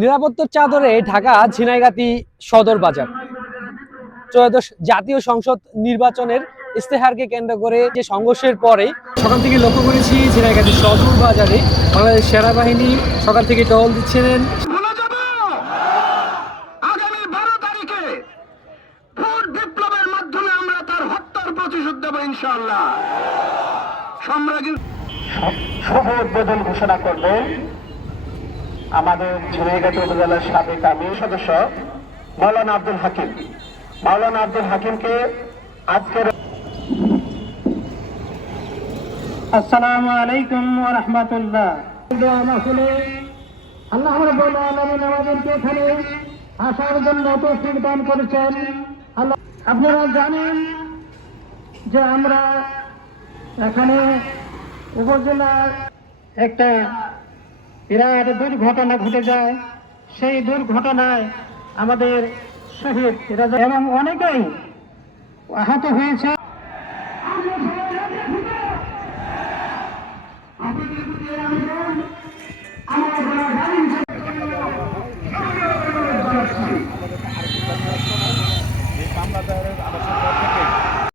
নিরাপত্তার চাদরে ঢাকা ঝিনাইগাতী সদর বাজার। ত্রয়োদশ জাতীয় সংসদ নির্বাচনের ইস্তেহারকে কেন্দ্র করে যে সংঘর্ষের পরে সকাল থেকে লক্ষ্য করেছি ঝিনাইগাতী সদর বাজারে বাংলাদেশ সেনাবাহিনী সকাল থেকে টহল দিচ্ছিলেন। আগামী 12 তারিখে ভোট বিপ্লবের মাধ্যমে আমরা তার হত্যার প্রতিশোধ দেব ইনশাআল্লাহ। সম্রাজ্ঞী শুভ উদ্বোধন ঘোষণা করবেন আমাদের ঝিনাইগাতী উপজেলার সাবেক আমির সদস্য মাওলানা আব্দুল হাকিম। মাওলানা আব্দুল হাকিমকে আজকের আসসালামু আলাইকুম ওয়া রাহমাতুল্লাহ। আল্লাহ রাব্বুল আলামিন আমাদেরকে এখানে আসার জন্য তৌফিক দান করেছেন। আল্লাহ, আপনারা জানেন যে আমরা এখানে উপজেলার একটা বিরাট দুর্ঘটনা ঘটে যায়। সেই দুর্ঘটনায় আমাদের শহীদ এবং অনেকেই আহত হয়েছে। আমাদের